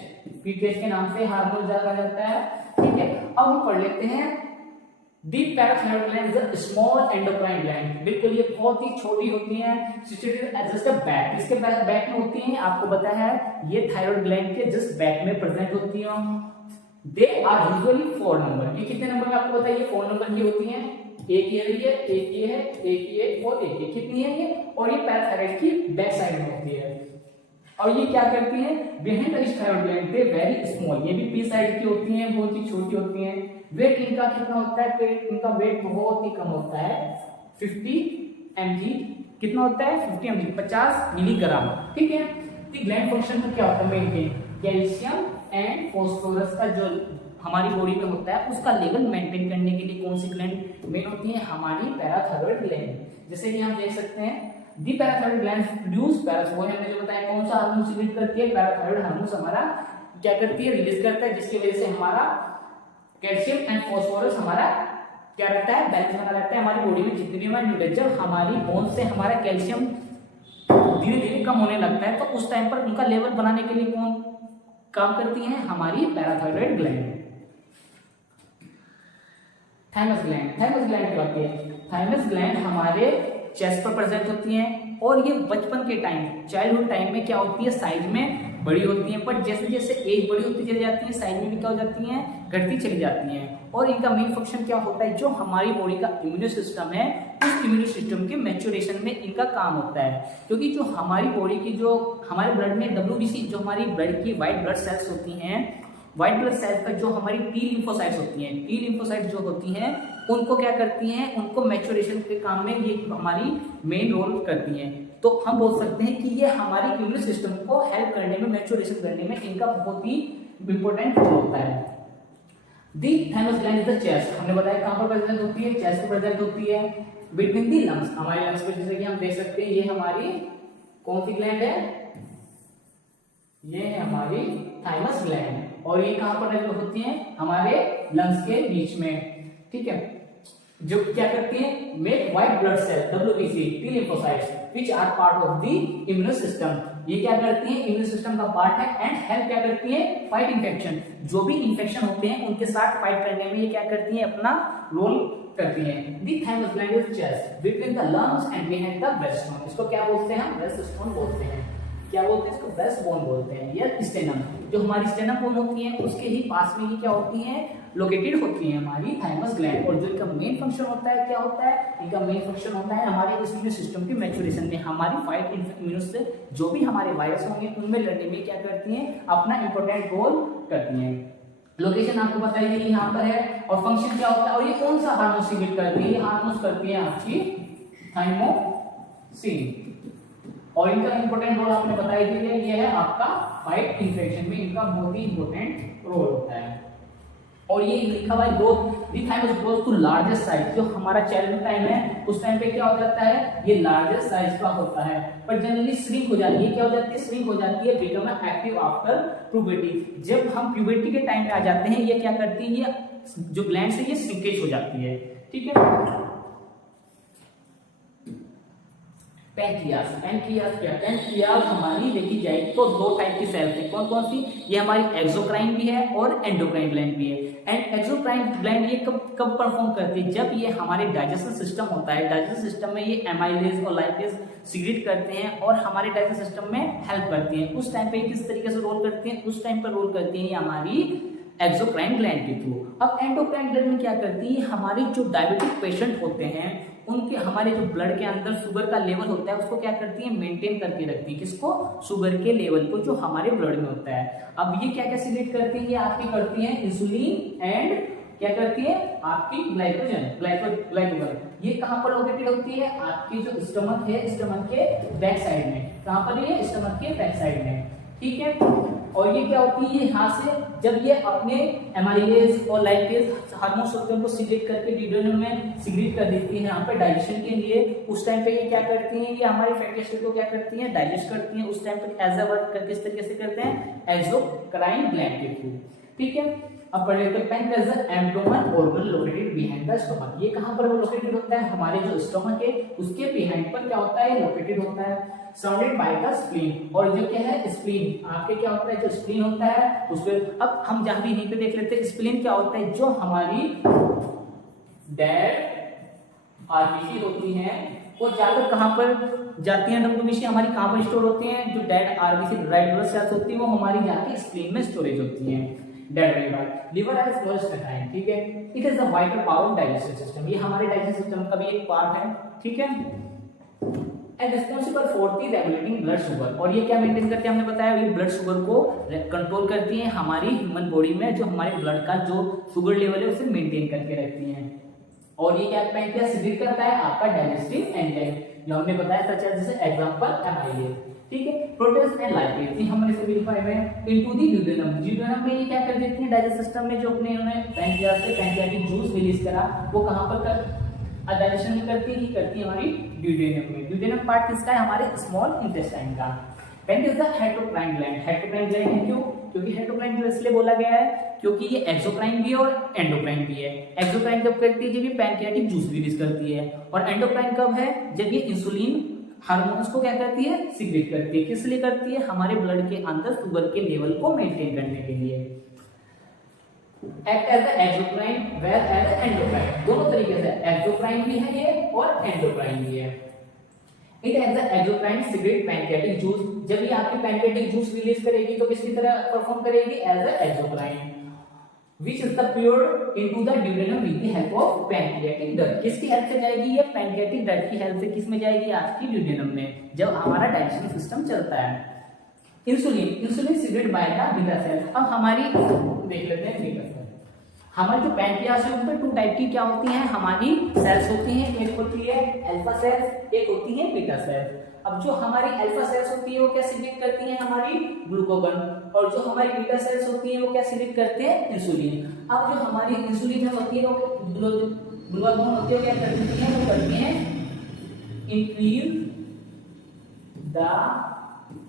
PTH के नाम से हार्मोन जाना जाता है। ठीक है, अब हम पढ़ लेते हैं the parathyroid gland is a small endocrine gland. बिल्कुल ये बहुत ही छोटी होती है, situated at just a back, इसके बैक में होती है, आपको पता है ये थायराइड ग्लैंड के जस्ट बैक में प्रेजेंट होती है। दे आर यूजुअली 4 नंबर, ये कितने नंबर में आपको बताइए, 4 नंबर की होती है, एक ये है, एक ये है, एक ये और एक ये, कितनी है ये, और ये पैराथायरॉइड की बैक साइड में होती है। और ये क्या करती हैं, behind the thyroid gland they very small, ये भी पी साइड की होती हैं, बहुत ही छोटी होती हैं। वेट इनका कितना होता है, इनका वेट बहुत ही कम होता है, 50 mg, कितना होता है 50 mg, 50 मिलीग्राम। ठीक है, तो ग्लैंड फंक्शन में क्या होता है, मेंटेन कैल्शियम एंड फास्फोरस का जो हमारी बॉडी में होता है उसका लेवल मेंटेन करने के लिए कौन सी ग्लैंड मेन होती है, हमारी पैराथायरॉइड ग्लैंड। जैसे कि हम देख सकते हैं the parathyroid gland produce parathyroid, हमने जो बताया कौन सा हार्मोन सीक्रेट करती है, पैराथायरॉइड हार्मोन हमारा क्या करती है, रिलीज करता है, जिसकी वजह से हमारा कैल्शियम एंड फास्फोरस हमारा क्या रहता है, बैलेंस बना रहता है। हमारी बॉडी में जितनी भी हमारी न्यूट्रिएंट, जब हमारी बोन से हमारा कैल्शियम धीरे धीरे कम होने लगता है तो उस टाइम पर उनका लेवल बनाने के लिए कौन काम करती है, हमारी parathyroid gland. Thymus gland, thymus gland क्या होती है, थाइमस ग्लैंड हमारे चेस्ट पर प्रेजेंट होती हैं, और ये बचपन के टाइम, चाइल्डहुड टाइम में क्या होती है, साइज में बड़ी होती हैं, बट जैसे जैसे एज बड़ी होती चली जाती है साइज में भी क्या हो जाती हैं, घटती चली जाती हैं। और इनका मेन फंक्शन क्या होता है, जो हमारी बॉडी का इम्यून सिस्टम है उस इम्यून सिस्टम के मैच्योरेशन में इनका काम होता है। क्योंकि जो हमारी बॉडी की जो हमारे ब्लड में WBC, जो हमारी ब्लड की व्हाइट ब्लड सेल्स होती हैं, व्हाइट ब्लड सेल्स का जो हमारी टी लिम्फोसाइट्स होती हैं, टी लिम्फोसाइट्स जो होती हैं उनको क्या करती हैं, उनको मैच्योरेशन के काम में ये हमारी मेन रोल करती हैं। तो हम बोल सकते हैं कि ये हमारी इम्यून सिस्टम को हेल्प करने में, मैच्योरेशन करने में इनका बहुत ही इंपॉर्टेंट रोल होता है। The thymus gland is the chest, हमने बताया कहां पर प्रेजेंट होती है, चेस्ट पर प्रेजेंट होती है, बिटवीन दी लंग्स, हमारे लंग्स पे, जैसे कि हम देख सकते हैं ये हमारी कौन सी ग्लैंड है, ये है हमारी थाइमस ग्लैंड, और ये कहां पर प्रेजेंट होती है, हमारे लंग्स के बीच में। ठीक है, जो क्या करती है, make white blood cell WBC, T lymphocytes which are part of the immune system, ये क्या करती है, इम्यून सिस्टम का पार्ट है, एंड हेल्प क्या करती है, फाइट इन्फेक्शन, जो भी इन्फेक्शन होते हैं उनके साथ फाइट करने में ये क्या करती है, अपना रोल करती है। The thymus gland is chest between the lungs and behind the breast bone, इसको क्या बोलते हैं, हम ब्रेस्ट स्टोन बोलते हैं, क्या बोलते हैं इसको, ब्रेस्ट बोन बोलते हैं, या स्टेनम, जो हमारी स्टेनम बोन होती है उसके ही पास में ये क्या होती है, लोकेटेड होती है हमारी थाइमस ग्लैंड। और जो इनका मेन फंक्शन होता है, क्या होता है, इनका मेन फंक्शन होता है हमारे इम्यून सिस्टम के मैच्योरेशन में, हमारी फाइट इम्यून से जो भी हमारे वायरस होंगे उनमें लड़ने में क्या करती हैं, अपना इंपॉर्टेंट रोल करती हैं। लोकेशन आपको बताइए यहाँ पर है, और फंक्शन क्या होता है, और ये कौन सा हार्मोन सीक्रेट करती है, ये हार्मोन करती है आपकी थाइमोसिन, और इनका इंपॉर्टेंट रोल आपने बताई दी है, ये है आपका फाइट इन्फेक्शन में इनका बहुत ही इंपॉर्टेंट रोल होता है। और ये लिखा हुआ है the thymus grows to largest size, जो हमारा चाइल्डहुड टाइम है उस टाइम पे क्या हो जाता है, ये लार्जेस्ट साइज का होता है, पर जनरली श्रिंक हो जाती है। क्या हो जाती है, श्रिंक हो जाती है, बिकम एक्टिव आफ्टर प्यूबर्टी। जब हम प्यूबर्टी के टाइम पे आ जाते हैं, ये क्या करती है, ये जो ग्लैंड्स है ये श्रिंकेज हो जाती है, ठीक है। पैंक्रियास, पैंक्रियास क्या, पैंक्रियास हमारी देखी जाए तो दो टाइप की सेल्स है। कौन कौन सी, ये हमारी एक्सोक्राइन भी है और एंडोक्राइन ग्लैंड भी है। एंड एक्सोक्राइन ग्लैंड ये कब कब परफॉर्म करती है, जब ये हमारे डाइजेशन सिस्टम होता है, डाइजेशन सिस्टम में ये एमाइलेज और लाइपेज सीक्रेट करते हैं और हमारे डाइजेशन सिस्टम में हेल्प करती हैं। उस टाइम पे किस तरीके से रोल करती हैं, उस टाइम पर रोल करती है हमारी एक्सोक्राइन ग्लैंड के थ्रू। अब एंडोक्राइन ग्लैंड में क्या करती है, हमारे जो डायबिटिक पेशेंट होते हैं उनके हमारे जो ब्लड के अंदर शुगर का लेवल होता है उसको क्या करती है, मेंटेन करके रखती है। किसको, शुगर के लेवल को जो हमारे ब्लड में होता है। अब ये क्या क्या सीक्रेट करती है, ये आपकी करती है इंसुलिन एंड क्या करती है, आपकी ग्लाइकोजन, ग्लाइकोजन। ये कहां पर लोकेटेड होती है, आपकी जो स्टमक है, स्टमक के बैक साइड में। कहां पर, ये स्टमक के बैक साइड में, ठीक है। और ये क्या होती है, यहाँ से जब ये अपने एमाइलेज और लाइपेज हार्मोन्स होते हैं उनको सीक्रेट करके ड्यूडेनम में सीक्रेट कर देती है यहाँ पे डाइजेशन के लिए। उस टाइम पे ये क्या करती हैं, ये हमारे फैटी एसिड को क्या करती हैं, डाइजेस्ट करती हैं। उस टाइम पे एज अ वर्क किस तरीके से करते हैं, एक्सोक्राइन ग्लैंड के थ्रू, ठीक है। अब पढ़ लेते हैं pancreas abdomen organ located behind the stomach. ये कहां पर लोकेटेड होता है, हमारे जो स्टमक है उसके बिहाइंड पर क्या होता है, लोकेटेड होता है। सराउंडेड बाय द स्प्लीन, और जो क्या है स्प्लीन, आपके क्या होता है, जो स्प्लीन होता है उसपे अब हम जहां भी यहीं पे देख लेते हैं स्प्लीन क्या होता है, जो हमारी डेड आरबीसी होती है वो जाकर कहां पर जाती है, डब्ल्यूबीसी हमारी कहां पर स्टोर होती है, जो dead RBC red blood cells होती है वो हमारी जाके स्प्लीन में स्टोरेज होती है। लिवर एज फर्स्ट टाइम, ठीक है। It is the vital part of digestive system, ये हमारे डाइजेस्टिव सिस्टम का भी एक पार्ट है, ठीक है। And responsible for the regulating blood sugar, और ये क्या मेंटेन करती है, हमने बताया ये ब्लड शुगर को कंट्रोल करती है हमारी ह्यूमन बॉडी में, जो हमारे ब्लड का जो शुगर लेवल है उसे मेंटेन करके रखती है। और ये क्या पैंक्रियास सीक्रेट करता है, आपका डाइजेस्टिव एंजाइम, जो हमने बताया था, जैसे एग्जांपल एमाइलेज, ठीक है। प्रोटीन्स एंड लाइपेज, ये हमने से वेरीफाई है इनटू द ड्यूडेनम। ड्यूडेनम में ये क्या कर देती है, डाइजेस्टिव सिस्टम में जो अपने उन्होंने पैंक्रियास से पैंक्रियाटिक जूस रिलीज करा वो कहां पर डाइजेशन में करती है, करती है हमारी ड्यूडेनम में। ड्यूडेनम पार्ट किसका है, हमारे स्मॉल इंटेस्टाइन का। Paint is the heterocrine gland, heterocrine gland है क्यों, क्योंकि हेटरोक्राइन ग्लैंड इसलिए बोला गया है क्योंकि ये एक्सोक्राइन भी है और एंडोक्राइन भी है। एक्सोक्राइन कब करती है, जब ये पैंक्रियाटिक जूस रिलीज करती है, और एंडोक्राइन कब है, जब ये इंसुलिन हार्मोन्स को क्या करती है, सीक्रेट करती है। किस लिए करती है, हमारे ब्लड के अंदर शुगर के लेवल को मेंटेन करने के लिए। Act as the exocrine well as the endocrine, दोनों तरीके से, एक्सोक्राइन भी है ये और एंडोक्राइन भी है। It as the exocrine secrete pancreatic juice, जब ये आपकी पैंक्रियाटिक जूस रिलीज करेगी तो किसकी तरह परफॉर्म करेगी, as the exocrine, which is the poured into the duodenum with the help of pancreatic duct। किसकी हेल्प से जाएगी, ये पैंक्रियाटिक डक्ट की हेल्प से किस में जाएगी, आपकी ड्यूडेनम में, जब हमारा डाइजेशन सिस्टम चलता है। Insulin, insulin secrete by the beta cell. अब हमारी देख लेते हैं बीटा सेल, हमारे जो पैंक्रियास है उन पर टू टाइप की क्या होती हैं, हमारी सेल्स होती हैं, एक होती है अल्फा सेल्स, एक होती है बीटा सेल्स। अब जो हमारी अल्फा सेल्स होती है वो क्या सीक्रेट करती हैं, हमारी ग्लूकागॉन, और जो हमारी बीटा सेल्स होती है वो क्या सीक्रेट करते हैं, इंसुलिन। अब जो हमारी इंसुलिन होती है वो ग्लूकागॉन होती है क्या करती है, वो करती हैं increase the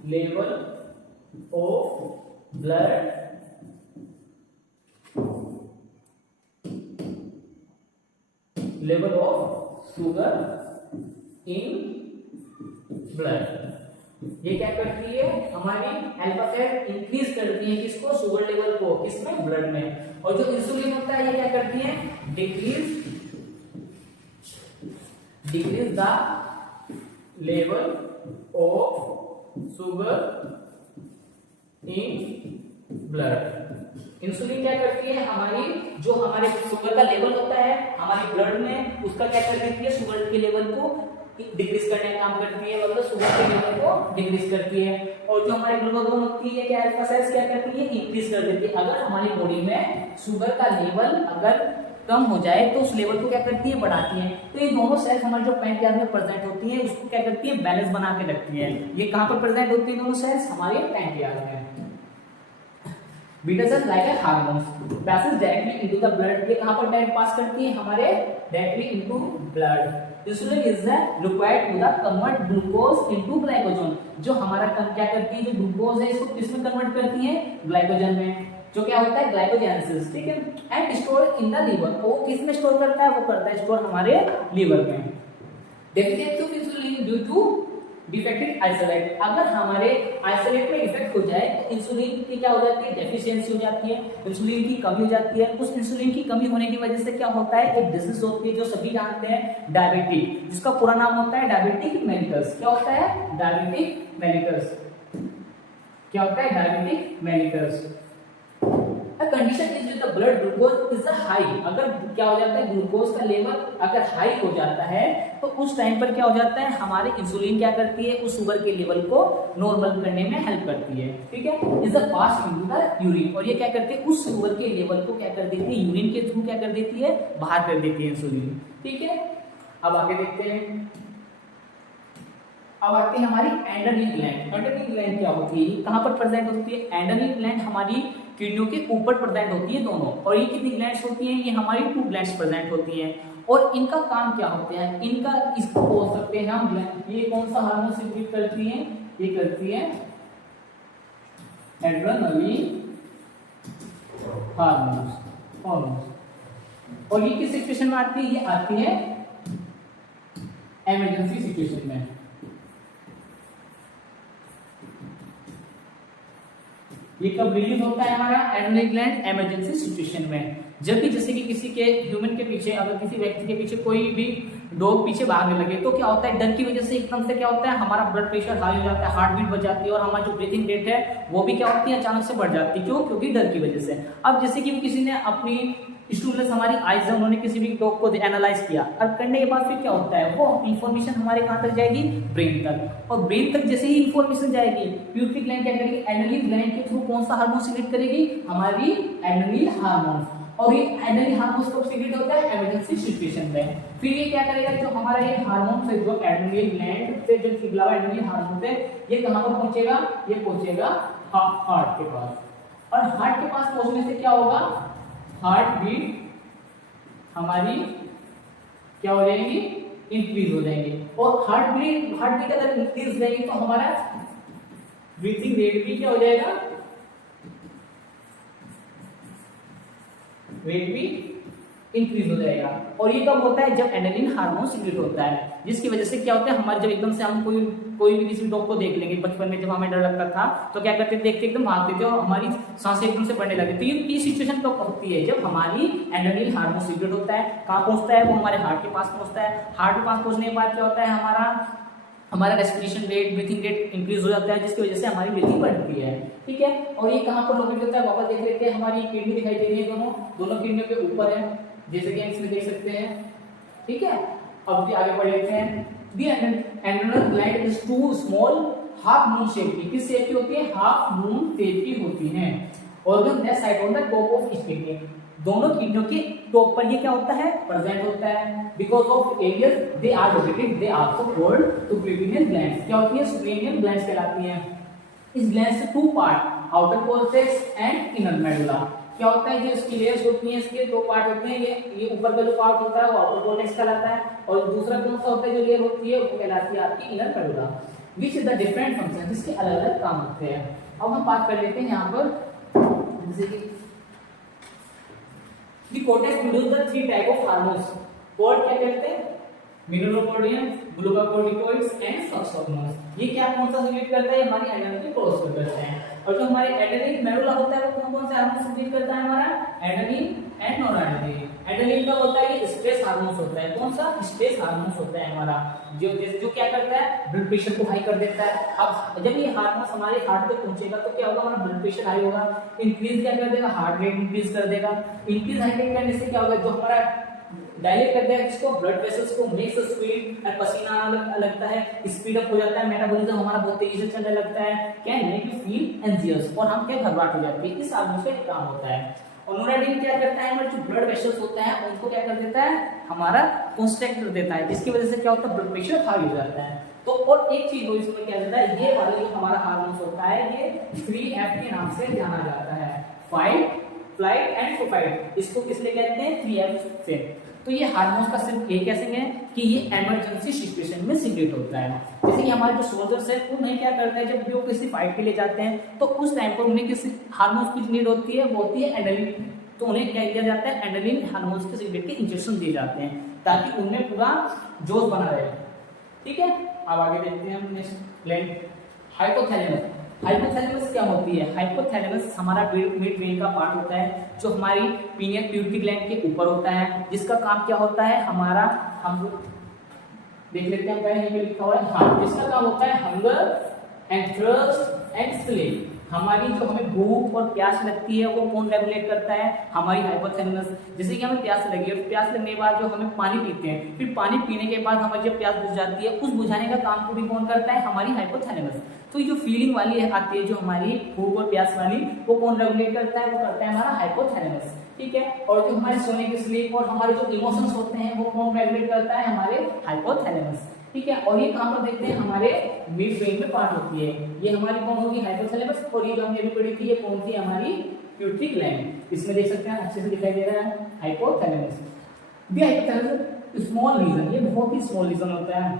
level of blood level of sugar in blood. ये क्या करती है, हमारी अल्फा सेल इंक्रीज करती है किसको, शुगर लेवल को, किसमें, ब्लड में। और जो इंसुलिन होता है ये क्या करती है, decrease the level of sugar in blood. Insulin क्या करती है, हमारी जो हमारे शुगर का लेवल होता है हमारे ब्लड में उसका क्या कर देती है, शुगर के लेवल को डिक्रीज करने का काम करती है, मतलब शुगर के लेवल को डिक्रीज करती है। और जो हमारी ग्लूकागॉन होती है क्या अल्फा सेल्स क्या करती है, इंक्रीज कर देती है। अगर हमारी बॉडी में शुगर का लेवल अगर कम हो जाए तो उस लेवल को क्या करती है, बढ़ाती है। तो ये दोनों सेल्स हमारे जो पैंक्रियास में प्रेजेंट होती है उसको क्या करती है, बैलेंस बना के रखती है। ये कहां पर प्रेजेंट होती है दोनों सेल्स, हमारे पैंक्रियास में। Beta cells like a hormones passes directly into the blood, ये कहां पर डायरेक्ट पास करती है हमारे directly into blood. Insulin is required to the convert glucose into glycogen, जो हमारा क्या करती है, जो ग्लूकोज है इसको किस में कन्वर्ट करती है, ग्लाइकोजन में, जो क्या होता है ग्लाइकोजेनेसिस, ठीक है, and store in the liver, वो किस में स्टोर करता है, वो करता है स्टोर हमारे लीवर में। Deficiency of insulin due to defective isolate, अगर हमारे आइसोलेट में इफेक्ट हो जाए तो इंसुलिन की क्या हो जाती है, डेफिशिएंसी हो जाती है, इंसुलिन की कमी हो जाती है। उस इंसुलिन की कमी होने की वजह से क्या होता है, एक डिजीज होती है जो सभी जानते हैं, डायबिटिक, जिसका पूरा नाम होता है डायबिटिक मेलिटस। क्या होता है, डायबिटिक मेलिटस। क्या होता है, diabetic mellitus. A condition is with the blood glucose is high, अगर क्या हो जाता है, ग्लूकोज का लेवल अगर हाई हो जाता है तो उस टाइम पर क्या हो जाता है, हमारे इंसुलिन क्या करती है, उस शुगर के लेवल को नॉर्मल करने में हेल्प करती है, ठीक है, is the pass into the urine, और ये क्या करती है, उस शुगर के लेवल को क्या कर देती है, यूरिन के थ्रू क्या कर देती है, बाहर कर देती है इंसुलिन, ठीक है। अब आगे देखते हैं, अब आते हैं हमारी एड्रेनल ग्लैंड। एड्रेनल ग्लैंड क्या होती है, कहां पर प्रेजेंट होती है, एड्रेनल ग्लैंड हमारी किडनियों के ऊपर प्रेजेंट होती है दोनों, और ये कितनी ग्लैंड्स होती हैं, ये हमारी 2 ग्लैंड्स प्रेजेंट होती हैं, और इनका काम क्या होता है, इनका इसको बोल सकते हैं हम ग्लैंड। ये कौन सा हार्मोन सिक्रीट करती हैं, ये करती है एड्रेनल हार्मोन्स, और ये किस सिचुएशन में आती है, ये आती है इमरजेंसी सिचुएशन में। ये कब रिलीज होता है हमारा एड्रेनल ग्लैंड, इमरजेंसी सिचुएशन में, जब भी जैसे कि किसी के ह्यूमन के पीछे, अगर किसी व्यक्ति के पीछे कोई भी डॉग पीछे भागने लगे तो क्या होता है, डर की वजह से एकदम से क्या होता है, हमारा ब्लड प्रेशर हाई हो जाता है, हार्ट बीट बढ़ जाती है, और हमारी जो ब्रीथिंग रेट है वो भी क्या होती है, अचानक से बढ़ जाती है। क्यों, क्योंकि डर की वजह से। अब जैसे कि किसी ने अपनी स्टूडेंट्स हमारी आईज है, उन्होंने किसी भी डॉग को एनालाइज किया, और करने के बाद फिर क्या होता है, वो इन्फॉर्मेशन हमारे कहां तक जाएगी, ब्रेन तक, और ब्रेन तक जैसे ही इन्फॉर्मेशन जाएगी, पिट्यूटरी ग्लैंड क्या करेगी, एड्रेनल ग्लैंड के थ्रू कौन सा हार्मोन सीक्रेट करेगी, हमारी एड्रेनल हार्मोन, और ये एड्रेनल हार्मोन कब सीक्रेट होता है, इमरजेंसी सिचुएशन में। फिर ये क्या करेगा, जो हमारा ये हार्मोन से, जो एड्रेनल ग्लैंड से जो पिघला हुआ एड्रेनल हार्मोन है, ये कहां पर पहुंचेगा, ये पहुंचेगा हार्ट के पास, और हार्ट के पास पहुंचने से क्या होगा, हार्ट बीट हमारी क्या हो जाएगी, इंक्रीज हो जाएंगे, और हार्ट बीट अगर इंक्रीज हो जाएगी तो हमारा ब्रीथिंग रेट भी क्या हो जाएगा, रेट भी इंक्रीज हो जाएगा। और ये कब होता है, जब एड्रेनलिन हार्मोन सीक्रेट होता है, जिसकी वजह से क्या होता है, हमारे जब एकदम से हम कोई भी किसी डॉग को देख लेंगे, बचपन में जब हमें डर लगता था तो क्या करते थे, देख के एकदम भागते थे, और हमारी सांसें एकदम से बढ़ने लगती थी। ये सिचुएशन कब होती है, जब हमारी एड्रेनलिन हार्मोन सीक्रेट होता है, कहाँ पहुंचता है, वो हमारे हार्ट के पास पहुंचता है। हार्ट के पास पहुंचने के बाद क्या होता है, हमारा respiration rate, breathing rate increase हो जाता है, जिसकी वजह से हमारी ब्रीथिंग बढ़ती है, ठीक है। और ये कहां पर लोकेट होता है, वापस देख लेते हैं, हमारी किडनी दिखाई दे रही है, दोनों किडनियों के ऊपर है, जैसे कि इसमें देख सकते हैं, ठीक है। अब भी आगे बढ़ लेते हैं। The adrenal gland is two small half moon shape की, किस शेप की होती है, हाफ मून शेप की होती है। Organ that site on the top of each kidney, दोनों किडनियों के टॉप पर ये क्या होता है, प्रेजेंट होता है। Because of areas they are located, they also called suprarenal glands, क्या होती है, सुप्रीनियल ग्लैंड्स कहलाती हैं। इस ग्लैंड से 2 part, outer cortex and inner medulla, क्या होता है, जो इसकी लेयर्स होती हैं, इसके 2 पार्ट होते हैं, ये ऊपर का जो पार्ट होता है वो आउटर कॉर्टेक्स कहलाता है, और दूसरा कौन सा होता है, जो लेयर होती है वो कहलाती है आपकी inner medulla, which is the different function, जिसके अलग-अलग काम होते हैं। अब हम बात कर लेते हैं यहाँ पर, जैसे कि The cortex produce the 3 type of hormones. Cortex क्या कहते हैं, मिनरलोकॉर्डियंस, ग्लूकोकॉर्टिकोइड्स एंड फ्लक्स हार्मोन्स। ये क्या कौन सा सीक्रेट करता है, हमारी एड्रेनल के क्रॉस करते हैं। और जो हमारे एड्रेनल मेडुला होता है वो कौन से हार्मोन सीक्रेट करता है, हमारा एड्रेनलिन एंड नॉरएड्रेनलिन। एड्रेनलिन का होता है, ये स्ट्रेस हार्मोन होता है, कौन सा, स्ट्रेस हार्मोन होता है हमारा, जो क्या करता है, ब्लड प्रेशर को हाई कर देता है। अब जब ये हार्मोन हमारे हार्ट तक पहुंचेगा तो क्या होगा, हमारा ब्लड प्रेशर हाई होगा, इंक्रीज क्या कर देगा, हार्ट रेट इंक्रीज कर देगा। इंक्रीज हार्ट रेट करने से क्या होगा, जो हमारा डायलेट करते हैं इसको, ब्लड वेसल्स को मेक्स स्पीड, और पसीना आने लगता है, स्पीड अप हो जाता है, मेटाबॉलिज्म हमारा बहुत तेजी से चलने लगता है, can make you feel anxious, और हम क्या घबराहट हो जाती है। इस हार्मोन से काम होता है। और नॉरएड्रेनलिन क्या करता है, हमारे जो ब्लड वेसल्स होता है उनको क्या कर देता है, हमारा कंस्ट्रक्ट कर देता है, जिसकी वजह से क्या होता है, ब्लड प्रेशर हाई हो जाता है। तो और एक चीज हो इसमें क्या होता है, ये वाला जो हमारा हार्मोन होता है, ये 3F के नाम से जाना जाता है। Fight, flight and fright. इसको किस लिए कहते हैं? 3F से। तो ये हार्मोन्स का सिर्फ एक ऐसे है कि ये इमरजेंसी सिचुएशन में सीक्रेट होता है। जैसे कि हमारे जो सोल्जर्स है उन्हें क्या करता है, जब भी वो किसी फाइट के लिए जाते हैं तो उस टाइम पर उन्हें किसी हार्मोन्स की नीड होती है, वो होती है एड्रेनलिन। तो उन्हें क्या किया जाता है, एड्रेनलिन हार्मोन्स के सीक्रेट के इंजेक्शन दिए जाते हैं ताकि उनमें पूरा जोश बना रहे। ठीक है, अब आगे देखते हैं हम नेक्स्ट ग्लैंड, हाइपोथैलेमस। हाइपोथैलेमस क्या होती है? हाइपोथैलेमस हमारा मिड ब्रेन का पार्ट होता है जो हमारी पीनियल पिट्यूटरी ग्लैंड के ऊपर होता है, जिसका काम क्या होता है हमारा, हम देख लेते हैं पहले यहीं पे लिखा हुआ है। हाँ, जिसका काम होता है hunger and thirst and sleep. हमारी जो हमें भूख और प्यास लगती है वो कौन रेगुलेट करता है? हमारी हाइपोथैलेमस। जैसे कि हमें प्यास लगी और प्यास लगने के बाद जो हमें पानी पीते हैं, फिर पानी पीने के बाद हमारी जब प्यास बुझ जाती है, उस बुझाने का काम को भी कौन करता है? हमारी हाइपोथैलेमस। तो ये जो फीलिंग वाली है आती है जो हमारी भूख और प्यास वाली, वो कौन रेगुलेट करता है? वो करता है हमारा हाइपोथैलेमस। ठीक है, और जो हमारे सोने की स्लीप और हमारे जो इमोशंस होते हैं वो कौन रेगुलेट करता है? हमारे हाइपोथैलेमस। ठीक है, और ये कहां पर देखते हैं? हमारे मिड ब्रेन में पार्ट होती है। ये हमारी कौन होगी? हाइपोथैलेमस। और ये जो हमने अभी पढ़ी थी ये कौन थी? हमारी पिट्यूटरी ग्लैंड। इसमें देख सकते हैं अच्छे से दिखाई दे रहा है hypothalamus. The hypothalamus small region, ये बहुत ही स्मॉल रीजन होता है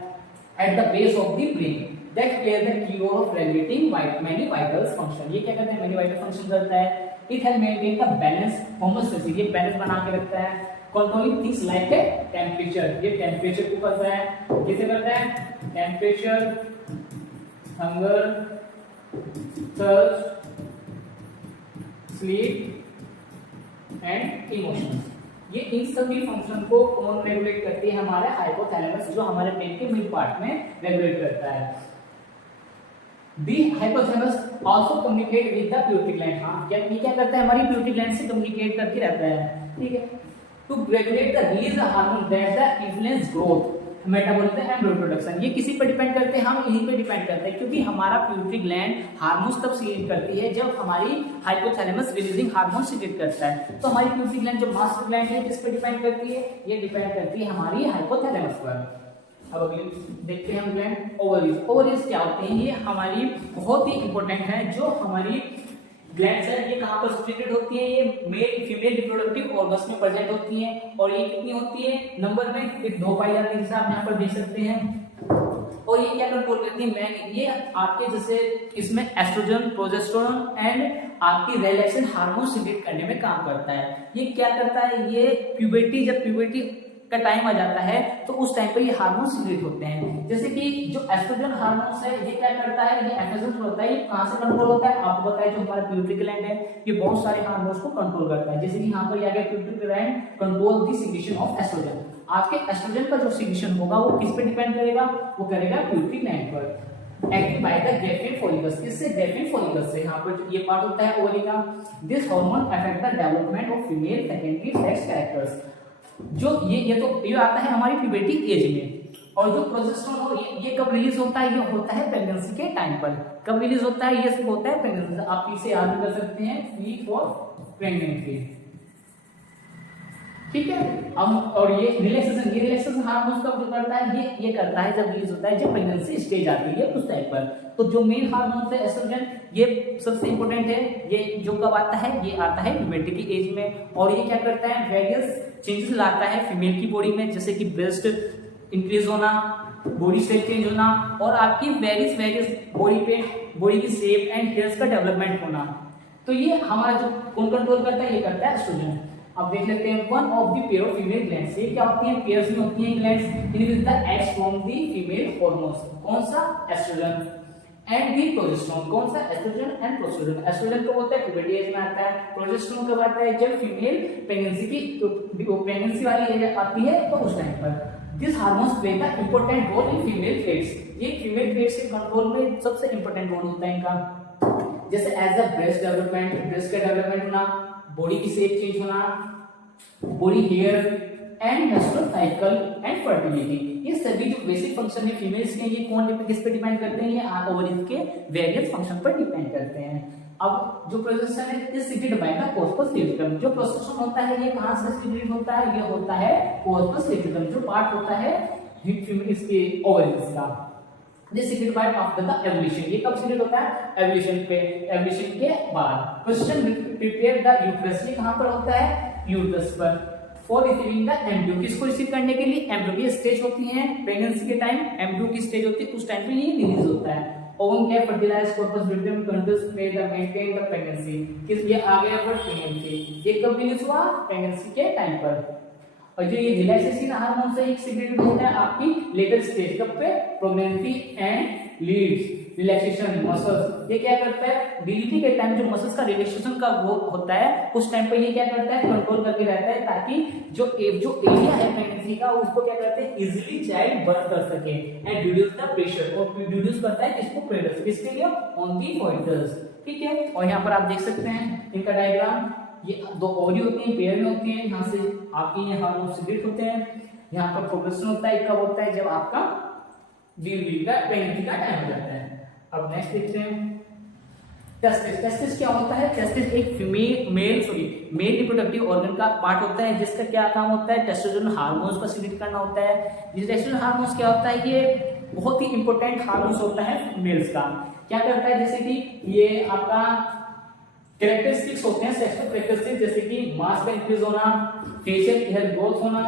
at the base of the brain that play the key role of regulating many vital function. ये क्या करता है? मेनी वाइटल फंक्शन करता है। It has maintain the balance homoeostasis, ये बैलेंस बना के रखता है। कंट्रोलिंग थिंग्स लाइक टेम्परेचर, ये टेम्परेचर को करता है। किसे करता है? Temperature, hunger, thirst, sleep and emotions. ये इन सभी फंक्शन को कौन रेगुलेट करती है? हमारा हाइपोथैलेमस, जो हमारे ब्रेन के मिड पार्ट में रेगुलेट करता है। The hypothalamus also communicate with the pituitary gland। हाँ, क्या करता है? हमारी पिट्यूटरी ग्लैंड से कम्युनिकेट करके रहता है। ठीक है, to regulate the release hormone that the influence growth, metabolism and reproduction. ये किसी पर डिपेंड करते हैं? हम यहीं पे डिपेंड करते हैं, क्योंकि हमारा पिट्यूटरी ग्लैंड हार्मोन्स तब सीक्रेट करती है जब हमारी हाइपोथैलेमस रिलीजिंग हार्मोन सीक्रेट करता है। तो हमारी पिट्यूटरी ग्लैंड जो मास्टर ग्लैंड है किस पे डिपेंड करती है? ये डिपेंड करती है हमारी हाइपोथैलेमस पर। अब अगले देखते हैं हम ग्लैंड ओवरीज। ओवरीज क्या होते हैं? ये हमारी बहुत ही इंपॉर्टेंट है। जो हमारी ग्लैंड्स है ये कहां पर सिचुएटेड होती है? ये मेल फीमेल रिप्रोडक्टिव ऑर्गन्स में प्रेजेंट होती हैं। और ये कितनी होती है नंबर में? ये 2 पाई जाती है, जैसे आप यहाँ पर देख सकते हैं। और ये क्या कंट्रोल करती है? मैन, ये आपके जैसे इसमें एस्ट्रोजन, प्रोजेस्टेरोन एंड आपकी रिलैक्सेशन हार्मोन सीक्रेट करने में काम करता है। ये क्या करता है? ये प्यूबर्टी, जब प्यूबर्टी का टाइम आ जाता है तो उस टाइम पे ये हार्मोन सीक्रेट होते हैं। जैसे कि जो एस्ट्रोजन हार्मोन है ये क्या करता है? ये एफएसएन होता है। ये कहां से कंट्रोल होता है? आपको पता है जो हमारा पिट्यूटरी ग्लैंड है ये बहुत सारे हार्मोन्स को कंट्रोल करता है। जैसे कि यहाँ पर आ गया pituitary gland control the secretion of oestrogen. आपके एस्ट्रोजन का जो सिक्रेशन होगा वो किस पे डिपेंड करेगा? वो करेगा पिट्यूटरी ग्लैंड पर। Active by the Graafian follicles, किससे? ग्रेफिन फॉलिकल्स से। यहाँ पर ये पार्ट होता है ओवरी का। This hormone affect the development of female secondary sex characters. जो ये तो ये आता है हमारी प्यूबर्टी एज में। और जो प्रोजेस्टेरोन हो ये कब रिलीज होता है? ये होता है प्रेगनेंसी के टाइम पर। कब रिलीज होता है? ये सिर्फ होता है प्रेगनेंसी। आप इसे याद कर सकते हैं पी फॉर प्रेगनेंसी। ठीक है, अब और ये रिलैक्सेशन हार्मोन कब करता है? ये करता है जब रिलीज होता है जब प्रेगनेंसी स्टेज आती है उस टाइम पर। तो जो मेन हार्मोन है एस्ट्रोजन ये सबसे इंपॉर्टेंट है। ये जो कब आता है? ये आता है प्यूबर्टी की एज में। और ये क्या करता है? वेरियस चेंजेस लाता है फीमेल की बॉडी में, जैसे कि ब्रेस्ट इंक्रीज होना, बॉडी शेप चेंज होना और आपकी वेरियस बॉडी की शेप एंड हेयर्स का डेवलपमेंट होना। तो ये हमारा जो कौन कंट्रोल करता है? ये करता है एस्ट्रोजन। अब देख लेते हैं one of the pair of female glands. ये क्या होती है? पेयर्स में होती हैं glands in which the eggs from the female hormones. कौन सा? Oestrogen and the progesterone. कौन सा? Oestrogen and progesterone. एस्ट्रोजन कब होता है? प्यूबर्टी एज में आता है। प्रोजेस्टेरोन कब आता है? जब फीमेल प्रेगनेंसी वाली एज आती है तो उस टाइम पर। This hormones play the important role in female traits. ये फीमेल ट्रेट्स के कंट्रोल में सबसे इंपॉर्टेंट रोल होता है इनका। जैसे as a breast development, breast का डेवलपमेंट होना, बॉडी की शेप चेंज होना, body hair and menstrual cycle and fertility. ये सभी जो बेसिक फंक्शन है फीमेल्स के ये कौन किस पे डिपेंड करते हैं? ये ओवरीज के वेरियस फंक्शन पर डिपेंड करते हैं। अब जो प्रोजेस्टेरोन है is secreted by the corpus luteum. जो प्रोजेस्टेरोन होता है ये कहां से सीक्रेट होता है? ये होता है कॉर्पस ल्यूटियम, जो पार्ट होता है इसके ओवरीज का। This secrete by after the evolution. ये कब सीक्रेट होता है? एवोल्यूशन के बाद। क्वेश्चन प्रिपेयर द यूट्रस, ये कहां पर होता है, यूट्रस पर, फॉर रिसीविंग द एम्ब्रियो, किसको रिसीव करने के लिए, एम्ब्रियो की स्टेज होती है प्रेगनेंसी के टाइम, एम्ब्रियो की स्टेज होती है, उस टाइम पे ये रिलीज होता है। ओवम क्या fertilised corpus luteum controls play the maintain the pregnancy, किस ये आ गया पर प्रेगनेंसी, ये कब रिलीज हुआ, प्रेगनेंसी के टाइम पर। और जो ये रिलैक्सेशन हार्मोन से एक सीक्रेटेड होता है आपकी लेटर स्टेज कब पे, pregnancy and leads relaxation muscles, ये क्या करता है, डिलीवरी के टाइम जो मसल्स का रिलैक्सेशन का वो होता है उस टाइम पे ये क्या करता है, कंट्रोल करके रहता है, ताकि जो एरिया है प्रेगनेंसी का उसको क्या करते हैं, इजीली चाइल्ड बर्थ कर सके एंड रिड्यूस द प्रेशर, और रिड्यूस करता है किसको, प्रेशर, किसके लिए, ऑन दी फॉइटर्स, ठीक है। और यहाँ पर आप देख सकते हैं इनका डायग्राम, ये दो ओवरी होती है, पेयर में होती है, यहाँ से आपके ये हार्मोन सीक्रेट होते हैं, यहाँ पर प्रोग्रेशन होता है, कब होता है, जब आपका डिलीवरी का प्रेगनेंसी का टाइम हो जाता है। अब नेक्स्ट देखते हैं टेस्टिस। टेस्टिस क्या होता है, टेस्टिस एक मेल रिप्रोडक्टिव ऑर्गन का पार्ट होता है जिसका क्या काम होता है, टेस्टोस्टेरोन हार्मोन्स को सीक्रेट करना होता है। ये टेस्टोस्टेरोन हार्मोन्स क्या होता है, ये बहुत ही इंपॉर्टेंट हार्मोन्स होता है मेल्स का, क्या करता है, जैसे कि ये आपका कैरेक्टरिस्टिक्स होते हैं, सेक्सुअल कैरेक्टरिस्टिक्स, जैसे कि मास का इंक्रीज होना, फेशियल हेयर ग्रोथ होना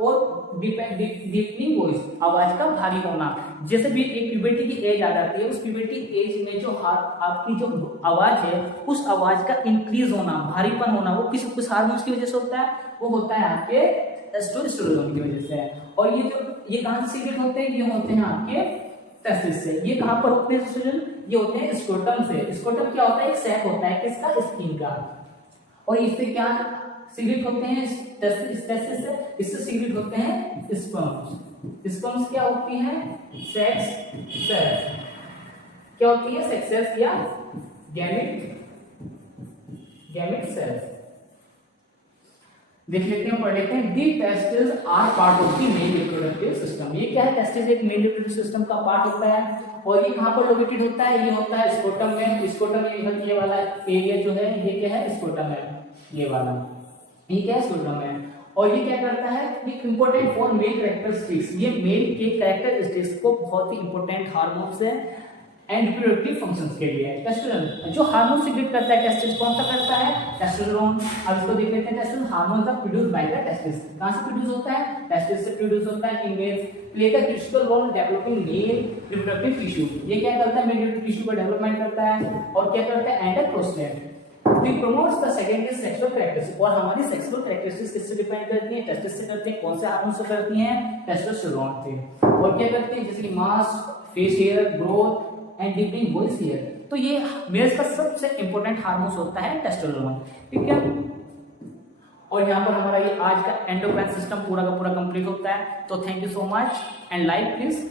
और डीपनिंग वॉइस, आवाज का भारी होना। जैसे भी एक प्यूबर्टी की एज आ जाती है, उस प्यूबर्टी एज में जो आपकी जो आवाज है उस आवाज का इंक्रीज होना, भारीपन होना, वो किस हार्मोन्स की वजह से होता है, वो होता है आपके टेस्टोस्टेरोन की वजह से। और ये कहां से सीक्रेट होते हैं, ये होते हैं आपके टेस्टिस से। ये कहां पर होते हैं, ये होते हैं स्क्रोटम से। स्क्रोटम क्या होता है, एक सैक होता है किसका, स्किन का, और इससे क्या सीक्रेट होते हैं, टेस्टिस से, इससे सीक्रेट होते हैं स्पर्म्स। स्पर्म्स क्या होती हैं, सेक्स सेल्स, क्या होती है, सेक्स सेल्स या गैमेट सेल्स। देख लेते हैं, पढ़ लेते हैं। The testis are part of the male reproductive system. ये क्या है, टेस्टिस एक मेल रिप्रोडक्टिव सिस्टम का पार्ट होता है, और ये कहां पर लोकेटेड होता है, ये होता है स्क्रोटम में। स्क्रोटम में ये वाला एरिया जो है ये क्या है, स्क्रोटम है, ये वाला, ये क्या है, स्क्रोटम है। और ये क्या करता है, ये इंपॉर्टेंट फॉर मेल कैरेक्टरिस्टिक्स, ये मेल के कैरेक्टरिस्टिक्स को बहुत ही इंपॉर्टेंट हार्मोन्स है एंड रिप्रोडक्टिव फंक्शंस के लिए। टेस्टोस्टेरोन जो हार्मोन सीक्रेट करता है, टेस्टिस कौन सा करता है, टेस्टोस्टेरोन। अब इसको देख लेते हैं, टेस्टोस्टेरोन हार्मोन का प्रोड्यूस बाय द टेस्टिस, कहां से प्रोड्यूस होता है, टेस्टिस से प्रोड्यूस होता है। Females play the critical role developing male reproductive tissue, ये क्या करता है, मेल रिप्रोडक्टिव टिश्यू का डेवलपमेंट करता है, और क्या करता है, and prostate it promotes the secondary sexual characteristics. और हमारी सेक्सुअल कैरेक्टरिस्टिक्स किससे डिपेंड करती है, टेस्टिस से करती है। कौन से हार्मोन से करती हैं, टेस्टोस्टेरोन से। और क्या करती है, जैसे कि mass, face hair growth and deepening voice hair. तो ये मेल्स का सबसे इंपॉर्टेंट हार्मोन होता है टेस्टोस्टेरोन, ठीक है। और यहाँ पर हमारा ये आज का एंडोक्राइन सिस्टम पूरा का पूरा कंप्लीट होता है। तो thank you so much and like please.